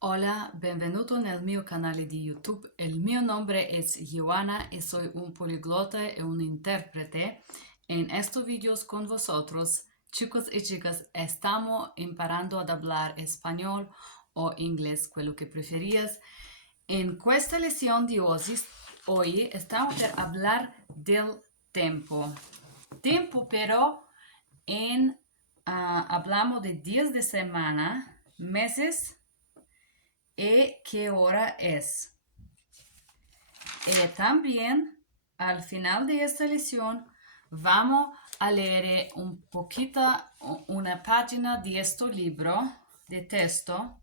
Hola, benvenuto nel mio canale di YouTube. El mio nombre es Joana y soy un poliglota y un intérprete. En estos videos con vosotros, chicos y chicas, estamos imparando ad hablar español o inglés, quello que preferías. En questa lezione di hoy estamos per hablar del tempo. Tempo pero hablamos de días de semana, meses y qué hora es. También al final de esta lección vamos a leer un poquito una página de este libro de texto.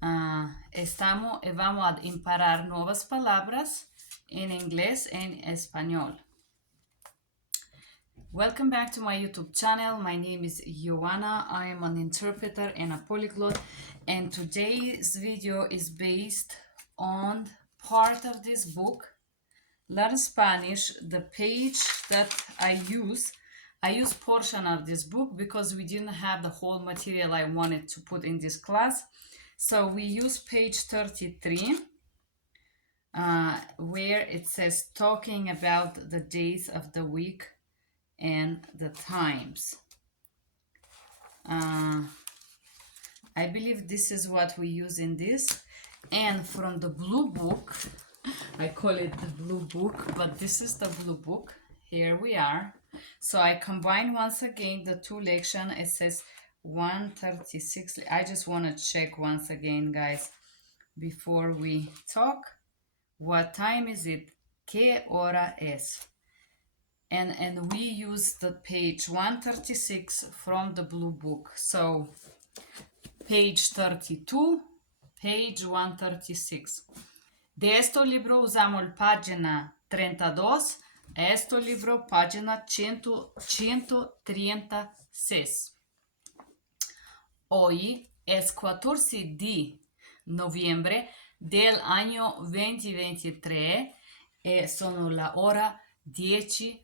Vamos a imparar nuevas palabras en inglés y en español. Welcome back to my YouTube channel. My name is Joanna. I am an interpreter and a polyglot, and today's video is based on part of this book, Learn Spanish. The page that I use portion of this book because we didn't have the whole material I wanted to put in this class. So we use page 33, where it says talking about the days of the week and the times. I believe this is what we use in this. And from the blue book, I call it the blue book, but this is the blue book. Here we are. So I combine once again the two lections. It says 136. I just want to check once again, guys, before we talk. What time is it? ¿Qué hora es? And we use the page 136 from the blue book. So page 32, page 136. De este libro usamos la página 32, este libro página 136. Hoy es 14 de noviembre del año 2023 e sono la hora 10:30.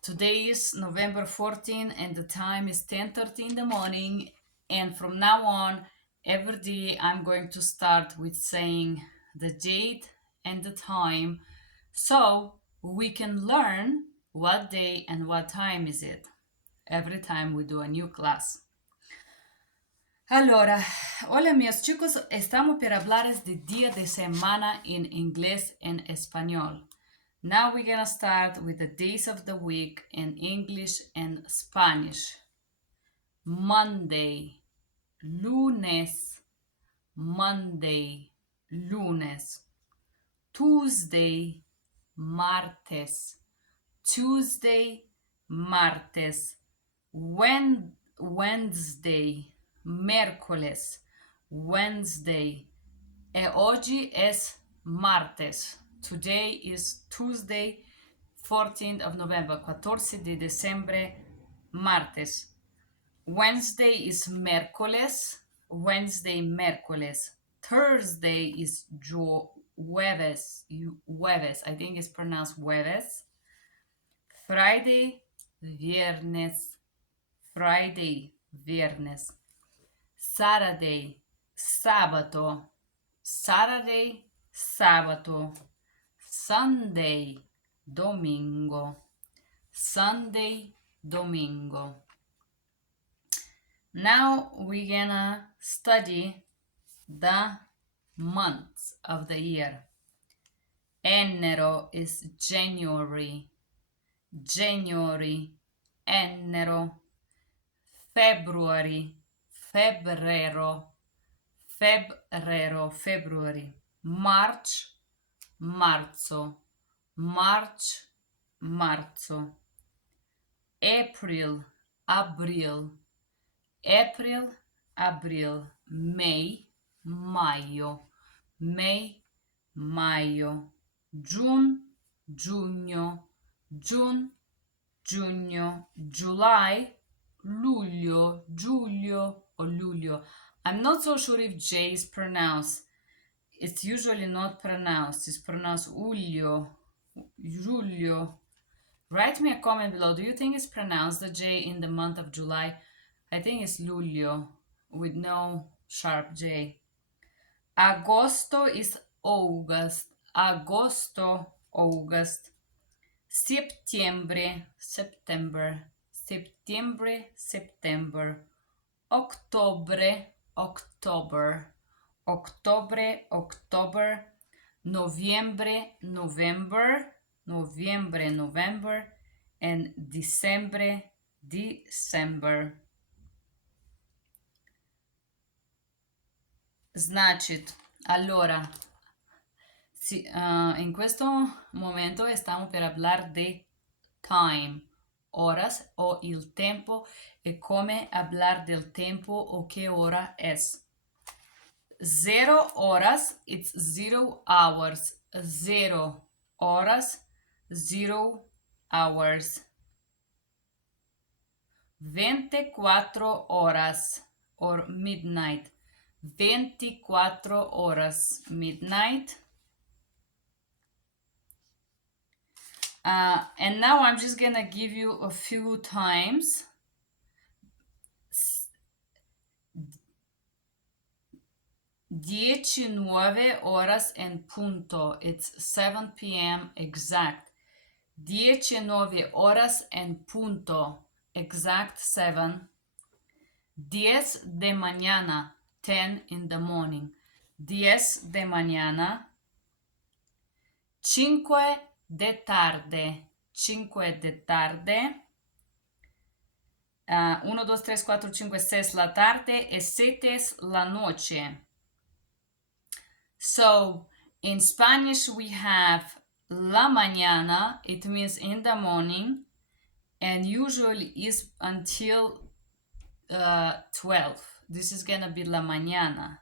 Today is November 14 and the time is 10:30 in the morning, and from now on every day I'm going to start with saying the date and the time so we can learn what day and what time is it every time we do a new class. Allora, hola mis chicos, estamos per hablarles de día de semana en inglés y en español. Now we're gonna start with the days of the week in English and Spanish. Monday, lunes, Monday, lunes. Tuesday, martes, Tuesday, martes. Wednesday, miércoles, Wednesday. E oggi es martes. Today is Tuesday, 14th of November, 14 de diciembre, martes. Wednesday is miércoles, Wednesday, miércoles. Thursday is jueves, jueves. I think it's pronounced jueves. Friday, viernes, Friday, viernes. Saturday, sábado, Saturday, sábado. Sunday, domingo, Sunday, domingo. Now we're gonna study the months of the year. Enero is January, January, enero. February, febrero, febrero, February. March, marzo, March, marzo. April, abril, April, abril. May, mayo, May, mayo. June, giugno, June, giugno. July, luglio, giulio, or luglio. I'm not so sure if J is pronounced. It's usually not pronounced. It's pronounced Ulio, Julio. Write me a comment below. Do you think it's pronounced the J in the month of July? I think it's Luglio, with no sharp J. Agosto is August. Agosto, August. Septiembre, September. Septiembre, September. Octobre, October. Octobre, October. Noviembre, November. Noviembre, November. And Dicembre, December. Значит, allora, in questo momento stiamo per hablar de time, horas o il tempo e come hablar del tempo o qué hora es. 0 horas, it's 0 hours. 0 horas, 0 hours. 24 horas or midnight. 24 horas, midnight. And now I'm just gonna give you a few times. 19 horas en punto. It's 7 p.m. exact. 19 horas en punto. Exact 7. 10 de mañana. 10 in the morning. 10 de mañana. 5 de tarde. 5 de tarde. 1, 2, 3, 4, 5, 6 la tarde e 7 es la noche. So, in Spanish we have la mañana, it means in the morning, and usually is until 12. This is gonna be la mañana.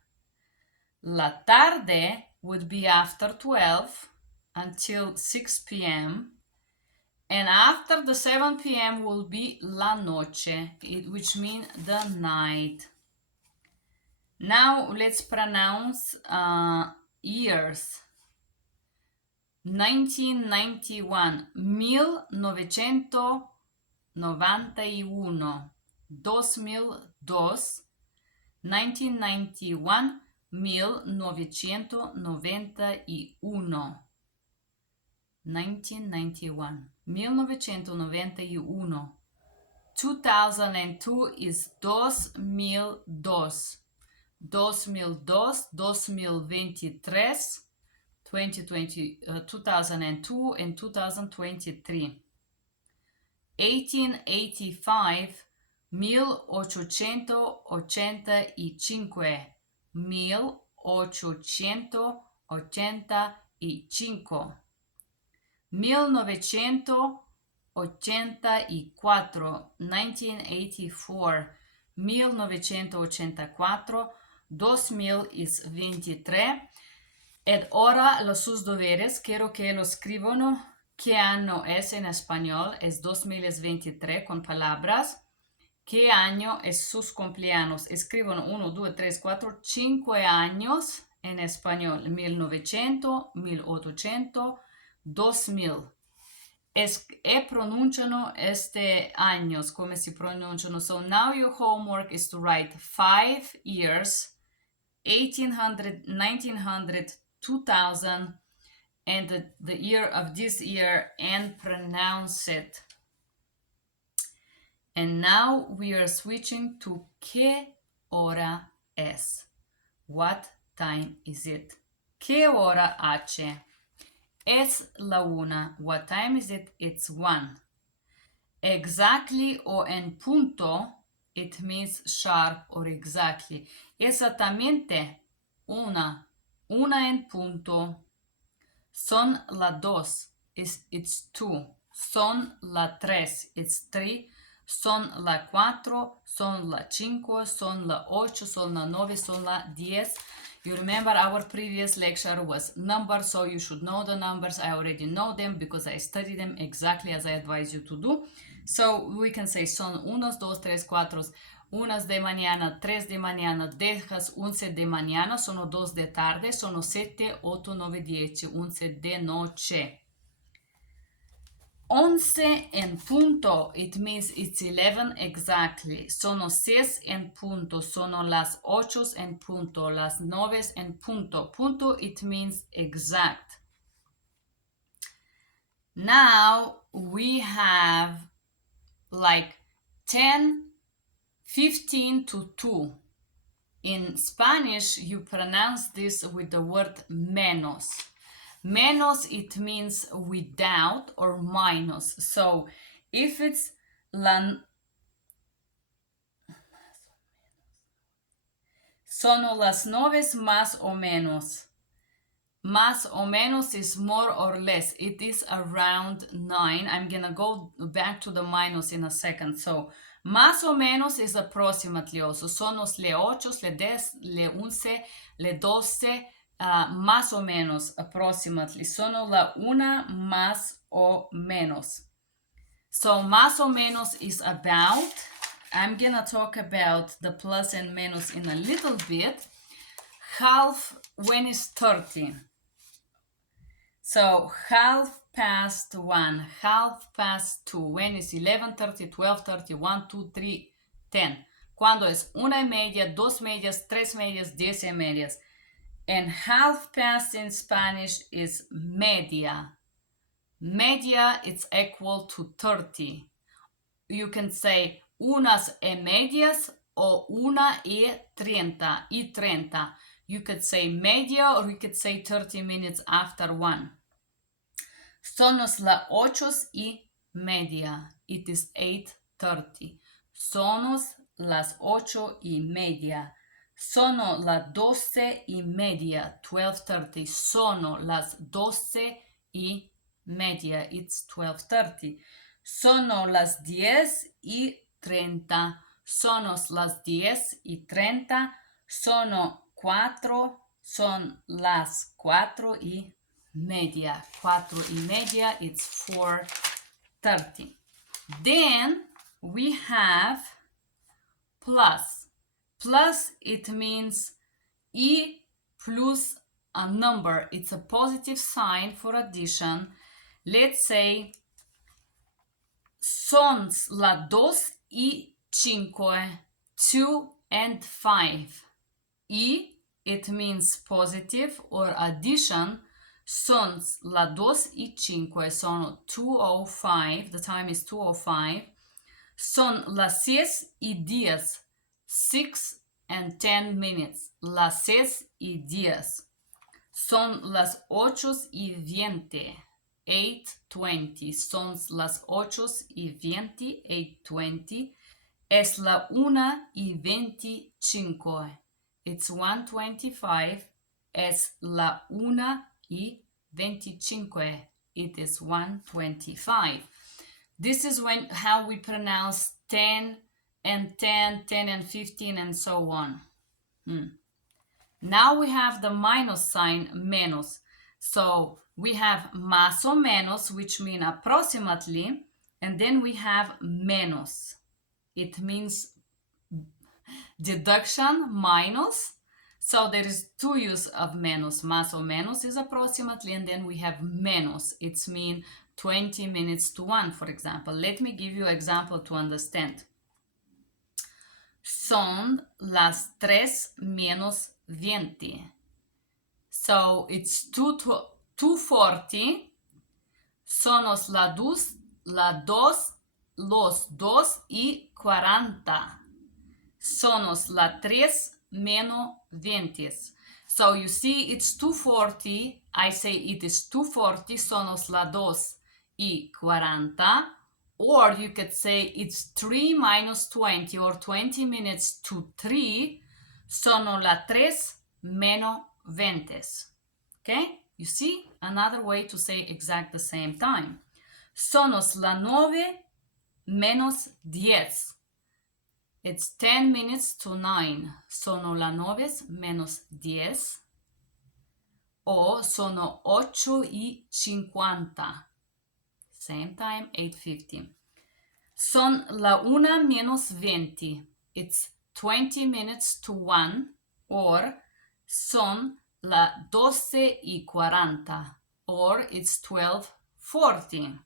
La tarde would be after 12 until 6 p.m. And after the 7 p.m. will be la noche, which means the night. Now let's pronounce years. 1991, 1991, 2002, 1991, 1991. 1991, 1991. 2002 is 2002. 2002, 2023, 2002 and 2023. 1885, 1885, 1885. 1984, 1984, 1984, 2000 is 23. Ed ora los sus deberes, quiero que lo escriban. ¿Qué año es en español? Es 2023 con palabras. ¿Qué año es sus cumpleaños? Escriban 1, 2, 3, 4, 5 años en español. 1900, 1800, 2000. Pronunciano este años, como si pronunciano. So now your homework is to write 5 years, 1800, 1900, 2000, and the year of this year, and pronounce it. And now we are switching to ¿qué hora es? What time is it? ¿Qué hora h? Es la una. What time is it? It's 1. Exactly or en punto, it means sharp or exactly. Exactamente, una en punto. Son la 2, it's 2. Son la 3, it's 3. Son la 4, son la 5, son la 8, son la 9, son la 10. You remember our previous lecture was numbers, so you should know the numbers. I already know them because I studied them exactly as I advise you to do. So we can say son unos, dos, tres, cuatro, unas de mañana, tres de mañana, 10, 11 de mañana, sono 2 de tarde, sono 7, 8, 9, 10, 11 de noche. 11 en punto, it means it's 11 exactly. Sono 6 en punto, sono las 8 en punto, las 9 en punto. Punto, it means exact. Now we have like 10, 15 to 2. In Spanish, you pronounce this with the word menos. Menos, it means without or minus. So if it's sono las 9 más o menos. Más o menos is more or less. It is around 9. I'm gonna go back to the minus in a second. So más o menos is approximately also. Sonos le 8, le 10, le 11, le 12, más o menos, approximately. Sono la una más o menos. So más o menos is about. I'm gonna talk about the plus and minus in a little bit. Half when is 30. So half past 1, half past 2, when is 11:30, 12:30, 1, 2, 3, 10. Cuando es 1:30, 2:30, 3:30, 10:30. And half past in Spanish is media. Media is equal to 30. You can say unas e medias o 1:30. You could say media or you could say 30 minutes after 1. Sonos las 8:30. It is 8:30. Sonos las 8:30. Sono las 12:30. 12:30. Sono las 12:30. It's 12:30. Sono las 10:30. Sonos las 10:30. Sono 4. Son las 4:30. 4:30, it's 4:30. Then we have plus. Plus, it means e plus a number. It's a positive sign for addition. Let's say son las 2:05, 2 and 5. E, it means positive or addition. Son las 2:05, sono 2:05, the time is 2:05. Son las 6:10, 6 and 10 minutes, las 6:10. Son las 8:20, 8:20. Son las 8:20, 8:20. Es la 1:25. It's 1:25. Es la 1:25. It is 1:25. This is how we pronounce 10 and 10, 10 and 15, and so on. Now we have the minus sign, menos. So we have más o menos, which means approximately, and then we have menos. It means deduction, minus. So there is two use of menos. Más o menos is approximately, and then we have menos. It's mean 20 minutes to 1, for example. Let me give you an example to understand. Son las 3:20. So it's 2:40. Sonos las 2:40. Sonos las 3:20. So you see it's 2:40. I say it is 2:40. Sonos las 2:40. Or you could say it's 3 minus 20 or 20 minutes to 3. Sono las 3:20. Okay? You see? Another way to say exact the same time. Sonos las 9:10. It's 10 minutes to 9. Sono las 9:10. O sono 8:50. Same time, 8:50. Son la 1:20. It's 20 minutes to 1. Or son la 12:40. Or it's 12:40.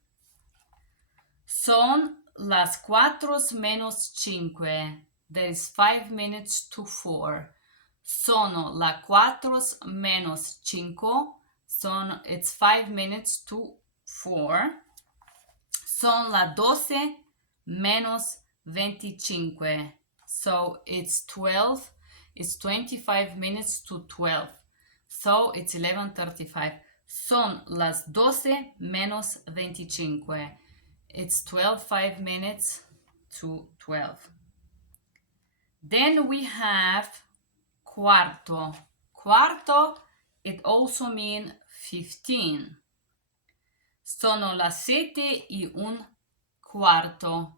Son las 4:05. There is 5 minutes to 4. Sono las 4:05. It's 5 minutes to 4. Son las 12:25. So it's 12. It's 25 minutes to 12. So it's 11:35. Son las 12:25. It's 5 minutes to 12. Then we have cuarto. Cuarto, it also means 15. Sono las 7:15. Quarto,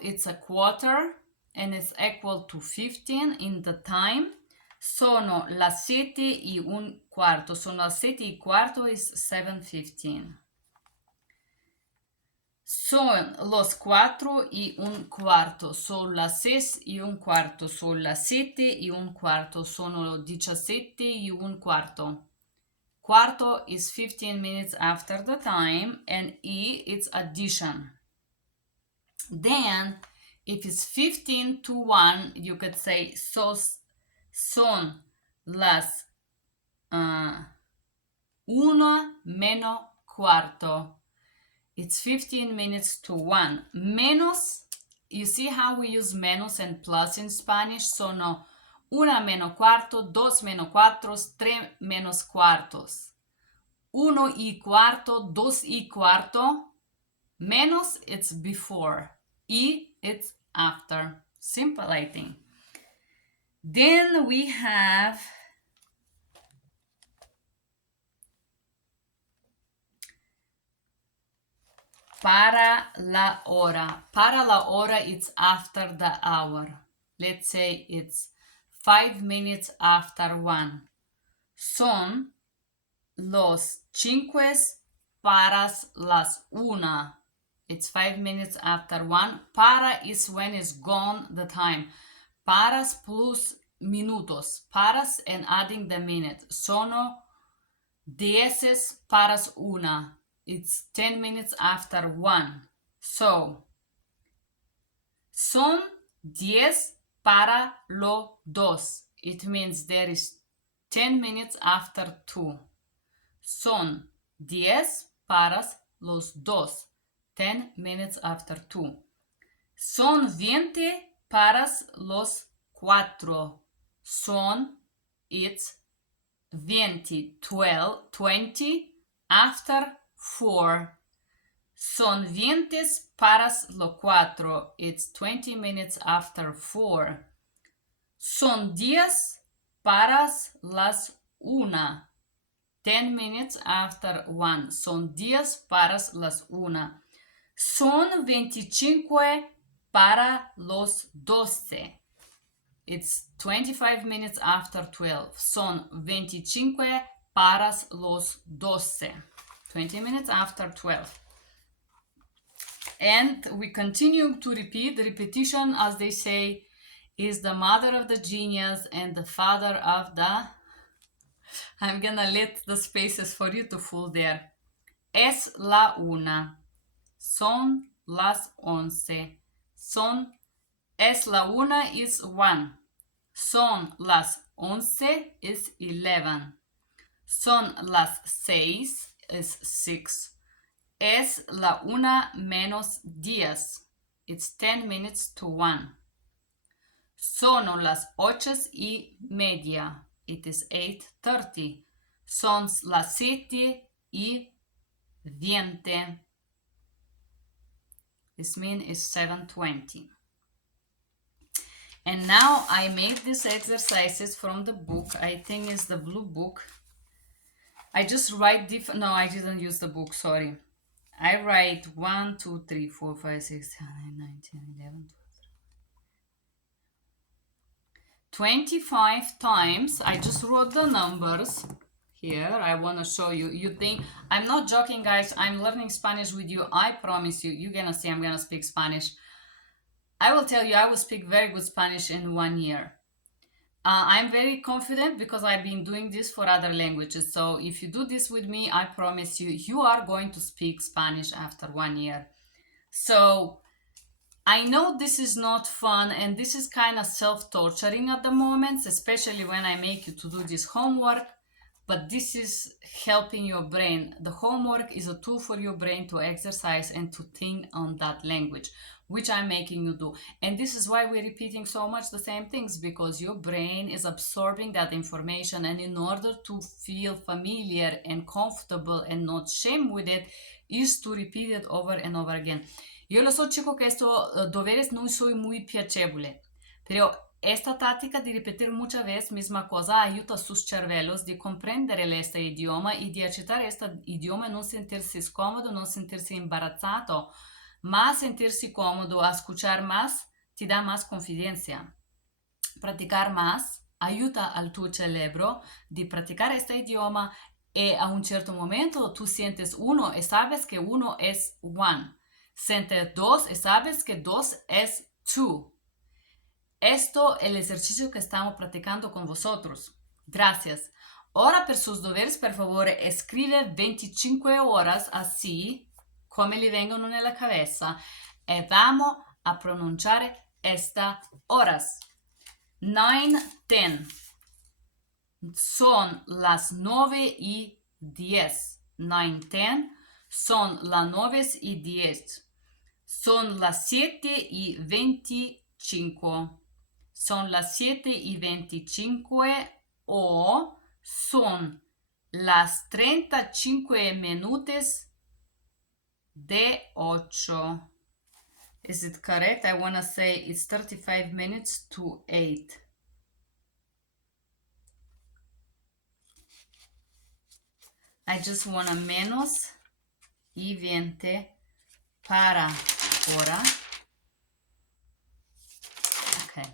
it's a quarter and it's equal to 15 in the time. Sono las 7:15. Sono las 7:15 is 7:15. Son los 4:15. Son las 6:15. Son las 7:15. Sono 17:15. Quarto is 15 minutes after the time, and it's addition. Then, if it's 15 to 1, you could say son las 1:15. It's 15 minutes to 1. Menos, you see how we use menos and plus in Spanish? Sono 1:15, 2:15, 3:15. 1:15, 2:15. Menos, it's before. It's after. Simple, I think. Then we have para la hora. Para la hora, it's after the hour. Let's say it's 5 minutes after 1. Son los 5:para las 1. It's 5 minutes after 1. Para is when it's gone the time. Paras plus minutos. Paras and adding the minute. Sono 10:para las 1. It's 10 minutes after 1. So, son 10:para las 2. It means there is 10 minutes after 2. Son 10:para las 2. 10 minutes after 2. Son 20:para las 4. Son, it's 20, 20 after 4. Son 20:para las 4. It's 20 minutes after 4. Son 10:para las 1. 10 minutes after 1. Son 10:para las 1. Son 25:para los 12. It's 25 minutes after 12. Son 25:para los 12. 20 minutes after 12. And we continue to repeat. Repetition, as they say, is the mother of the genius and the father of the... I'm gonna let the spaces for you to fill there. Es la 1. Son las 11. Es la 1 is 1. Son las 11 is 11. Son las 6 is 6. Es la 1:10. It's 10 minutes to 1. Sono las 8:30. It is 8:30. Son las 7:20. This means it's 7:20. And now I made these exercises from the book. I think it's the blue book. I just write different. No, I didn't use the book, sorry. I write 1, 2, 3, 4, 5, 6, 7, 8, 9, 10, 11, 12, 25 times. I just wrote the numbers here. I want to show you. You think I'm not joking, guys. I'm learning Spanish with you. I promise you. You're gonna see I'm gonna speak Spanish. I will tell you, I will speak very good Spanish in 1 year. I'm very confident because I've been doing this for other languages. So if you do this with me, I promise you, you are going to speak Spanish after 1 year. So I know this is not fun and this is kind of self-torturing at the moment, especially when I make you to do this homework, but this is helping your brain. The homework is a tool for your brain to exercise and to think on that language, which I'm making you do. And this is why we're repeating so much the same things, because your brain is absorbing that information, and in order to feel familiar and comfortable and not shame with it, is to repeat it over and over again. Yo lo so, chico, que esto doveres no soy muy piacevole, pero esta táctica de repetir muchas veces misma cosa ayuda a sus cervelos de comprender este idioma y de aceptar este idioma, no sentirse incómodo, no sentirse embarazado, más sentirse cómodo, a escuchar más, te da más confianza. Practicar más ayuda al tu cerebro de practicar este idioma y a un cierto momento tú sientes uno y sabes que uno es one. Sientes dos y sabes que dos es two. Esto es el ejercicio que estamos practicando con vosotros. Gracias. Ahora, per sus deberes, por favor, escribe 25 horas así, come le vengono nella cabeza, y vamos a pronunciar estas horas. 9, 10. Son las 9:10. 9, 10. Son las 9:10. Son las 7:25. Son las 7:25 o son las 35 minutos de 8. Is it correct? I want to say it's 35 minutes to 8. I just want a menos y 20 para hora. Okay.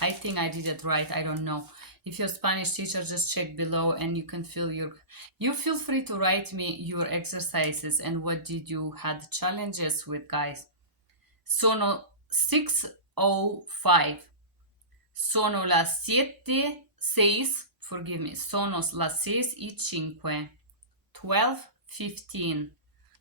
I think I did it right. I don't know. If you're a Spanish teacher, just check below and you can you feel free to write me your exercises and what did you had challenges with, guys. Sono 6:05. Sono las 6, forgive me. Sono las 6:05. 12:15.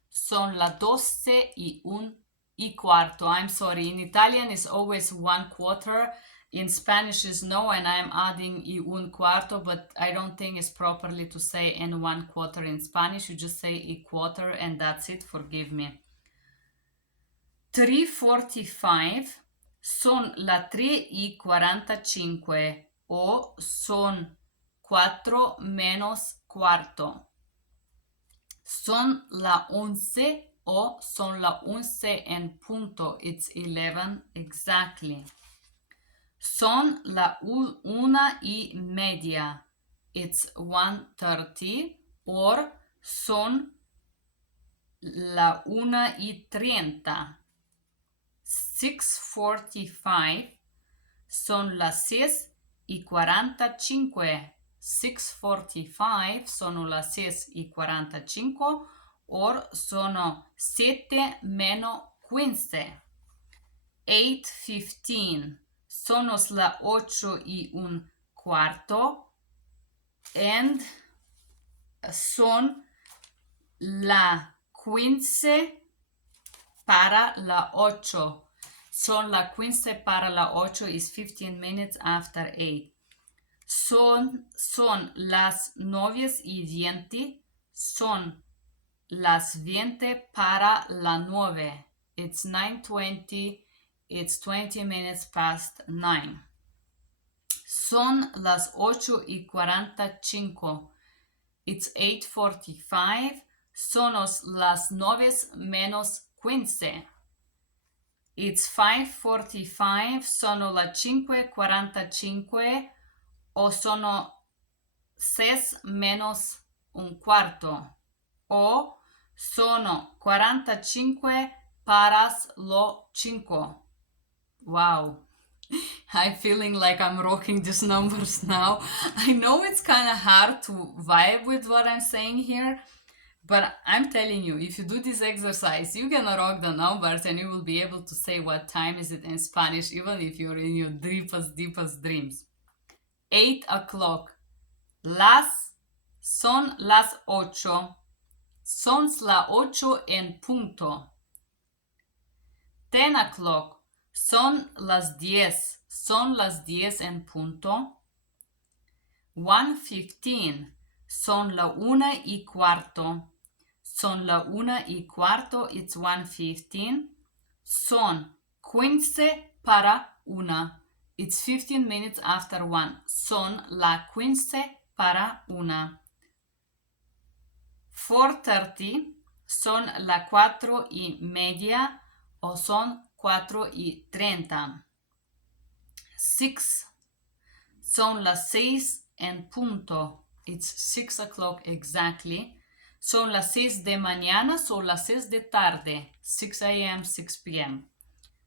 Son las 12:15. I'm sorry. In Italian, it's always 1/4. In Spanish is no, and I'm adding y un cuarto, but I don't think it's properly to say en 1/4 in Spanish. You just say y quarter and that's it. Forgive me. 3:45. Son la 3:45 o son 4 menos cuarto. Son la 11 o son la 11 en punto. It's 11 exactly. Son la 1:30. It's 1:30. Or son la 1:30. 6:45. Son las 6:45. 6:45 sono las 6:45 or sono 7 meno 15. 8:15 sono las 8:15 and son la 15 para la 8. Son la 15 para la 8 is 15 minutes after 8. Son las 9:20. Son las 20 para la 9. It's 9:20. It's 20 minutes past 9. Son las 8:45. It's 8:45. Sonos las 9 menos 15. It's 5:45. Sono las 5:45. O sono 6 menos un cuarto. O sono 45 para lo 5. Wow. I'm feeling like I'm rocking these numbers now. I know it's kind of hard to vibe with what I'm saying here, but I'm telling you, if you do this exercise, you're gonna rock the numbers and you will be able to say what time is it in Spanish, even if you're in your deepest dreams. 8 o'clock. Son las 8. Son las 8 en punto. 10 o'clock. Son las 10. Son las 10 en punto. 1:15. Son la 1:15. Son la 1:15. It's 1:15. Son 15 para 1. It's 15 minutes after 1. Son la 15 para 1. 4:30. Son la 4:30 o son 4:30. 6. Son las 6 en punto. It's 6 o'clock exactly. Son las 6 de mañana, son las 6 de tarde. 6 a.m., 6 p.m.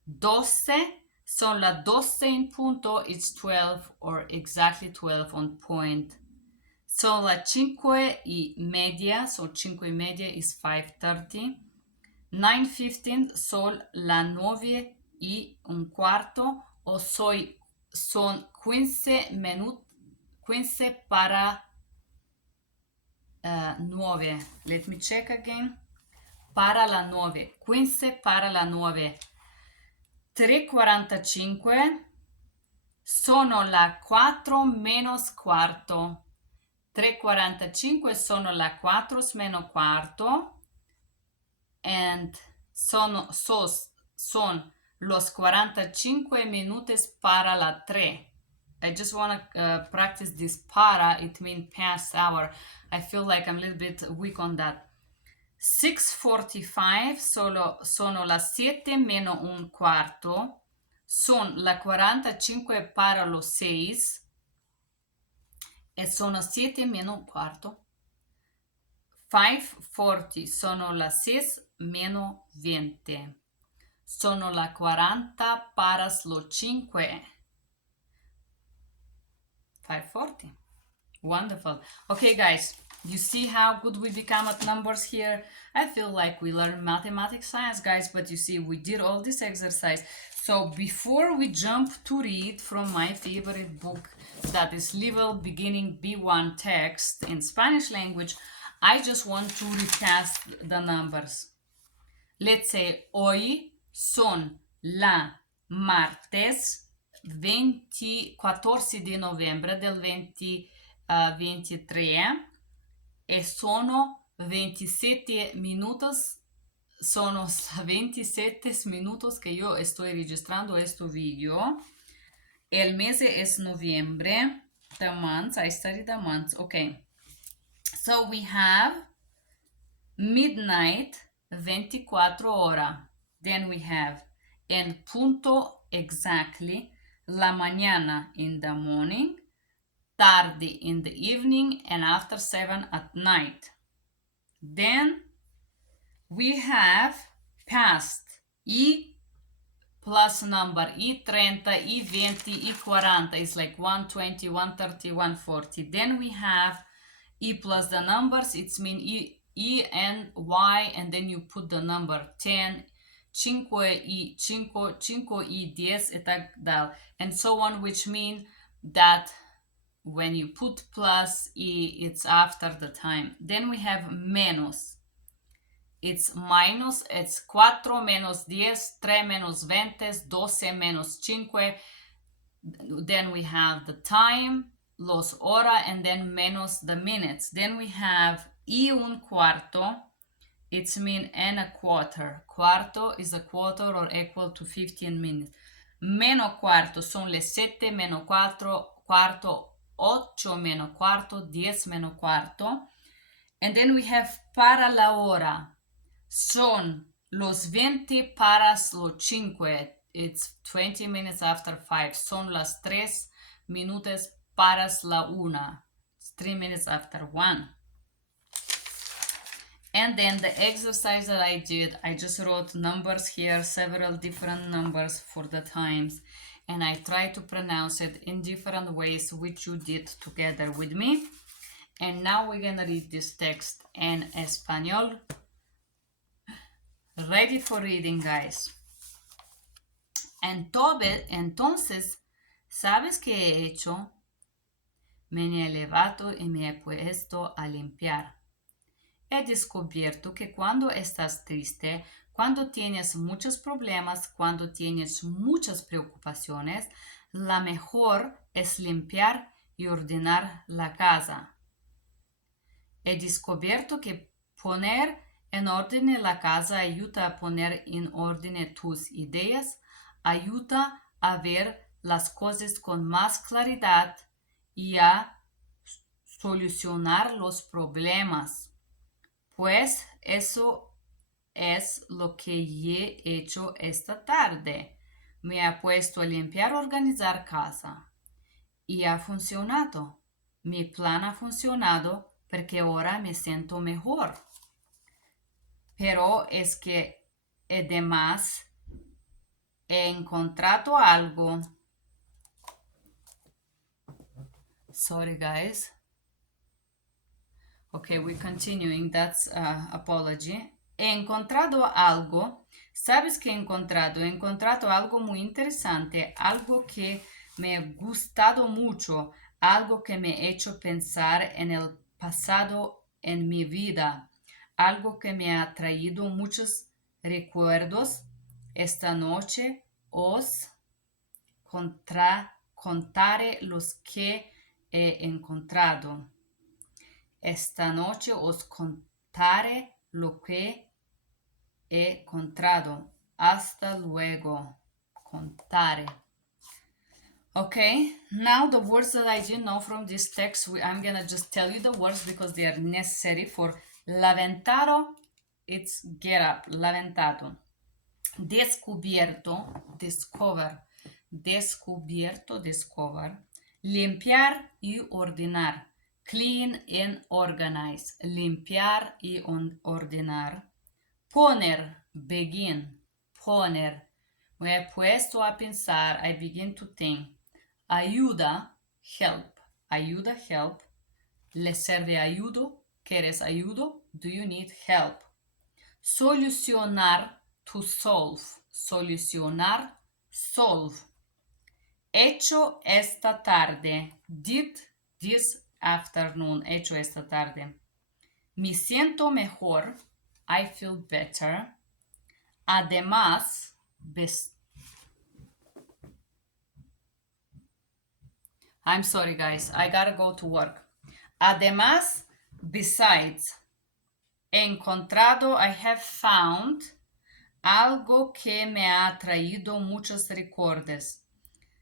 12. Son las 12 en punto. It's 12 or exactly 12 on point. Son las 5:30. So 5:30 is 5:30. 9:15. Son las 9:15 o son 15 minutos. 15 para 9. Let me check again. Para la 9. 15 para la 9. 3:45. Sono la 4 menos cuarto. 3:45 sono la 4 meno quarto. And son los 45 minutos para la 3. I just want to practice this para. It means past hour. I feel like I'm a little bit weak on that. 6:45 sono las 7 meno un quarto. Son la 45 para los 6. E sono 7 meno un quarto. 5:40 sono las 6 meno 20. Sono la 40 para los 5. 5:40. Wonderful. Okay, guys, you see how good we become at numbers here? I feel like we learn mathematics science, guys, but you see, we did all this exercise. So before we jump to read from my favorite book, that is Level Beginning B1 text in Spanish language, I just want to recast the numbers. Let's say, hoy son la martes 14 di novembre del 2023 e sono 27 minutos. Sono 27 minutos que yo estoy registrando este video. El mes es noviembre. The months, I studied the months. Okay. So we have midnight, 24 horas. Then we have en punto exactly, la mañana in the morning, tarde in the evening, and after 7 at night. Then we have past, y plus number, y 30, y 20, y 40 is like 120, 130, 140. Then we have y plus the numbers, it's mean e and y, and then you put the number 10, 5y, 5y, 10, et tal, and so on, which mean that when you put plus e, it's after the time. Then we have menos. It's minus, it's 4 menos 10, 3 menos 20, 12 menos 5. Then we have the time, los horas, and then menos the minutes. Then we have y un cuarto. It's mean and a quarter. Cuarto is a quarter or equal to 15 minutes. Meno cuarto son le 7 meno 4, cuarto, 8 meno cuarto, 10 meno cuarto. And then we have para la hora. Son los 20 para los 5. It's 20 minutes after 5. Son las 3 minutos para la 1. It's 3 minutes after 1. And then the exercise that I did, I just wrote numbers here, several different numbers for the times, and I tried to pronounce it in different ways, which you did together with me. And now we're gonna read this text in Espanol. Ready for reading, guys. Entonces, ¿sabes qué he hecho? me he levantado y me he puesto a limpiar. He descubierto que cuando estás triste, cuando tienes muchos problemas, cuando tienes muchas preocupaciones, la mejor es limpiar y ordenar la casa. He descubierto que poner en orden la casa ayuda a poner en orden tus ideas, ayuda a ver las cosas con más claridad y a solucionar los problemas. Pues eso es lo que he hecho esta tarde. Me he puesto a limpiar, organizar casa. Y ha funcionado. Mi plan ha funcionado porque ahora me siento mejor. Pero es que además he encontrado algo. Sorry, guys. Okay, we're continuing. That's apology. He encontrado algo. ¿Sabes qué he encontrado? He encontrado algo muy interesante, algo que me ha gustado mucho, algo que me ha hecho pensar en el pasado en mi vida, algo que me ha traído muchos recuerdos. Esta noche os contaré los que he encontrado. Esta noche os contaré lo que he encontrado. Hasta luego. Contaré. Okay, now the words that I didn't know from this text, I'm gonna just tell you the words because they are necessary for laventado. It's get up, laventado. Descubierto, discover. Descubierto, discover. Limpiar y ordenar. Clean and organize. Limpiar y ordenar. Poner, begin. Poner. Me he puesto a pensar. I begin to think. Ayuda, help. Ayuda, help. ¿Le serve ayudo? ¿Quieres ayudo? Do you need help? Solucionar, to solve. Solucionar, solve. Hecho esta tarde. Did this afternoon. Hecho esta tarde. Me siento mejor. I feel better. Además, I'm sorry, guys. I gotta go to work. Además, besides, encontrado, I have found algo que me ha traído muchos recuerdos.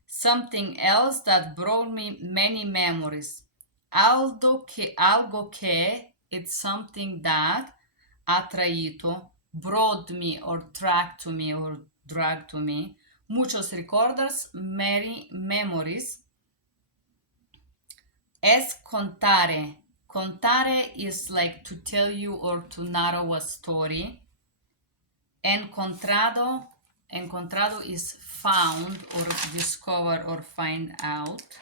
Something else that brought me many memories. Algo que, it's something that ha traído, brought me or dragged to me, muchos recuerdos, many memories. Es contare. Contare is like to tell you or to narrow a story. Encontrado is found or discover or find out.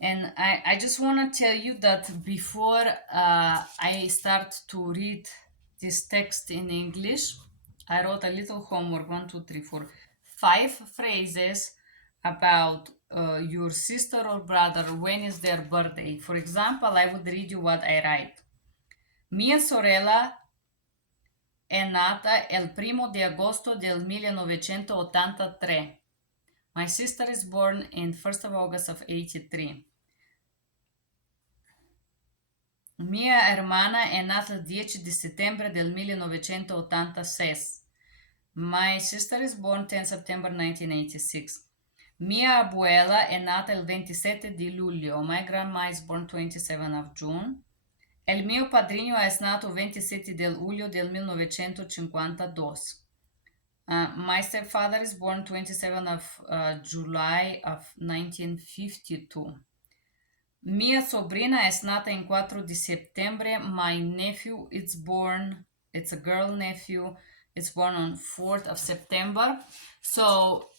And I just want to tell you that before I start to read this text in English, I wrote a little homework, 1, 2, 3, 4, 5 phrases about your sister or brother, when is their birthday. For example, I would read you what I write. Mia sorella è nata il 1 di agosto del 1983. My sister is born in 1st of August of 83. Mia hermana è nata il 10 di settembre del 1986. My sister is born 10 September 1986. Mia abuela è nata il 27 di luglio. My grandma is born 27 of June. El mio padrino è nato 27 di luglio del 1952. My stepfather is born 27 of July of 1952. Mia sobrina è nata in 4 di settembre. My nephew is born, it's a girl nephew, it's born on 4th of September. So,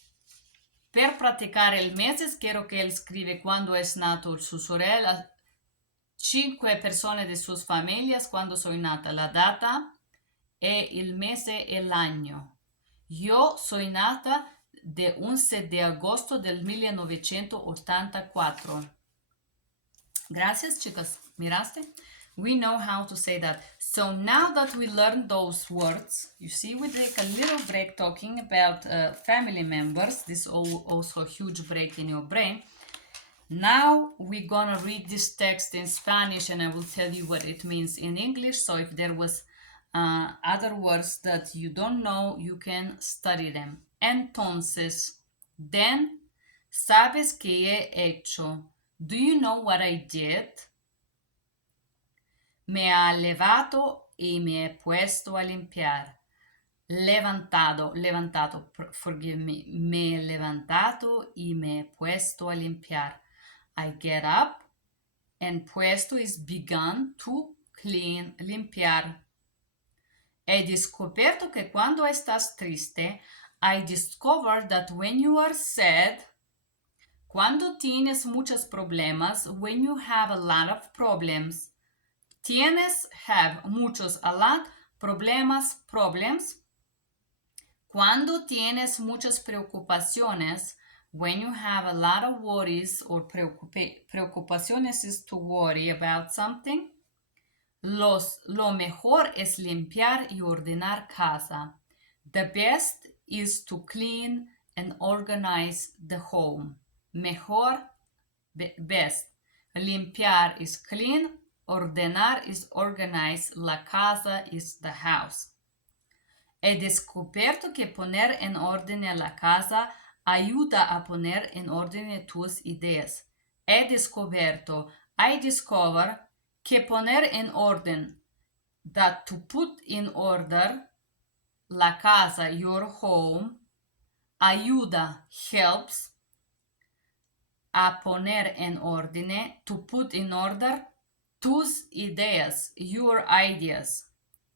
per praticare il mese, quiero che él scrive quando è nato su sorella, 5 persone di sus familias, quando soy nata, la data e il mese e l'anno. Yo soy nata de 11 de agosto del 1984. Gracias, chicas. ¿Miraste? We know how to say that. So now that we learned those words, you see, we take a little break talking about family members. This is also a huge break in your brain. Now we're gonna read this text in Spanish and I will tell you what it means in English. So if there was other words that you don't know, you can study them. Entonces, then, ¿sabes qué he hecho? Do you know what I did? Me ha levado y me he puesto a limpiar. Levantado, forgive me. Me he levantado y me he puesto a limpiar. I get up and puesto is begun to clean, limpiar. He descubierto que cuando estás triste, I discovered that when you are sad, cuando tienes muchos problemas, when you have a lot of problems, have muchos, a lot, problemas. Cuando tienes muchas preocupaciones, when you have a lot of worries or preocupaciones is to worry about something, lo mejor es limpiar y ordenar casa. The best is to clean and organize the home. Mejor, best. Limpiar is clean, ordenar is organize, la casa is the house. He descubierto que poner en orden la casa ayuda a poner en orden tus ideas. He descubierto, I discover, que poner en orden, that to put in order, la casa, your home, ayuda, helps, a poner en orden, to put in order, tus ideas, your ideas.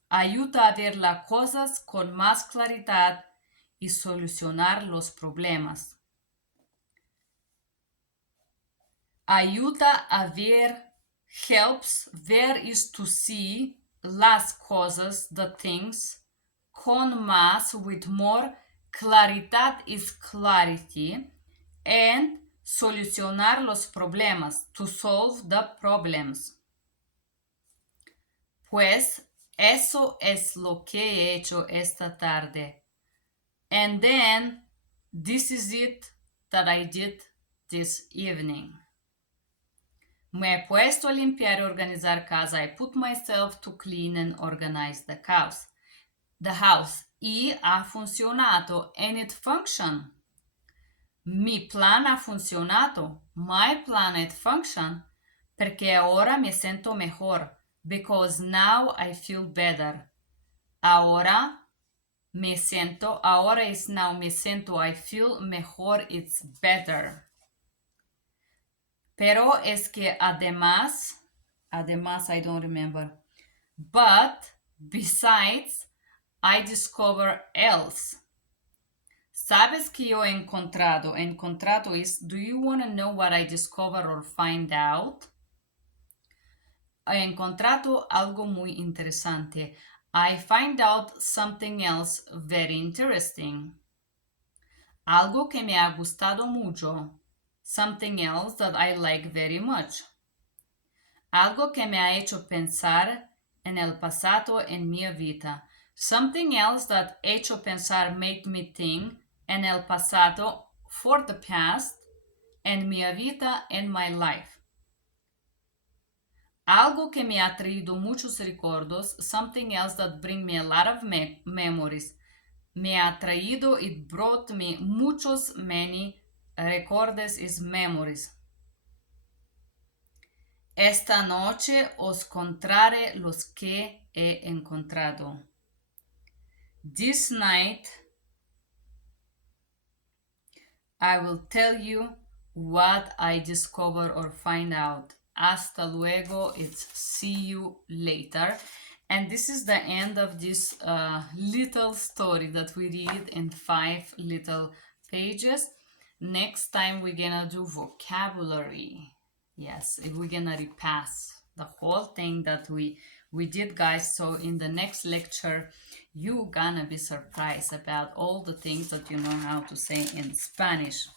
Ayuda a ver las cosas con más claridad y solucionar los problemas. Ayuda a ver, helps, ver is to see, las cosas, the things, con más, with more, claridad is clarity, and solucionar los problemas, to solve the problems. Pues eso es lo que he hecho esta tarde. And then, this is it that I did this evening. Me he puesto a limpiar y organizar casa. I put myself to clean and organize the house. The house. Y ha funcionado. And it functioned. Mi plan ha funcionado. My plan had functioned. Perché ahora me siento mejor. Because now I feel better. Ahora me siento. Ahora is now me siento. I feel mejor. It's better. Pero es que además, I don't remember. But besides, I discover else. ¿Sabes que yo he encontrado? Encontrado is, do you want to know what I discover or find out? He encontrado algo muy interesante. I find out something else very interesting. Algo que me ha gustado mucho. Something else that I like very much. Algo que me ha hecho pensar en el pasado en mi vida. Something else that hecho pensar made me think en el pasado for the past en mi vida en my life. Algo que me ha traído muchos recuerdos. Something else that bring me a lot of memories. Me ha traído, it brought me muchos, many recordes is memories. Esta noche os contaré los que he encontrado. This night I will tell you what I discover or find out. Hasta luego, it's see you later. And this is the end of this little story that we read in 5 little pages. Next time we're gonna do vocabulary. Yes, we're gonna repass the whole thing that we did, guys. So in the next lecture you're gonna be surprised about all the things that you know how to say in Spanish.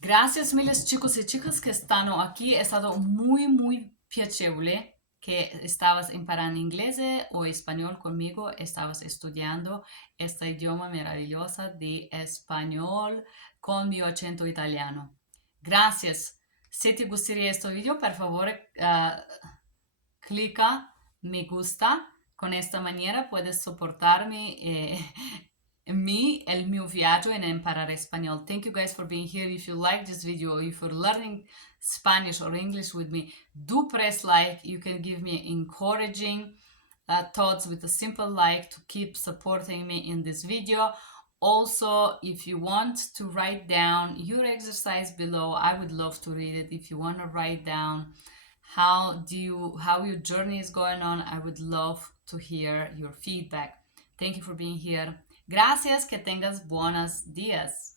Gracias miles chicos y chicas que están aquí. Ha estado muy piacevole que estabas imparando inglés o español conmigo. Estabas estudiando este idioma maravilloso de español con mi acento italiano. Gracias. Si te gustaría este video, por favor, clica me gusta. Con esta manera puedes soportarme el mio viaggio en imparar español. Thank you guys for being here. If you like this video, if you're learning Spanish or English with me, do press like. You can give me encouraging thoughts with a simple like to keep supporting me in this video. Also, if you want to write down your exercise below, I would love to read it. If you want to write down how your journey is going on, I would love to hear your feedback. Thank you for being here. Gracias, que tengas buenos días.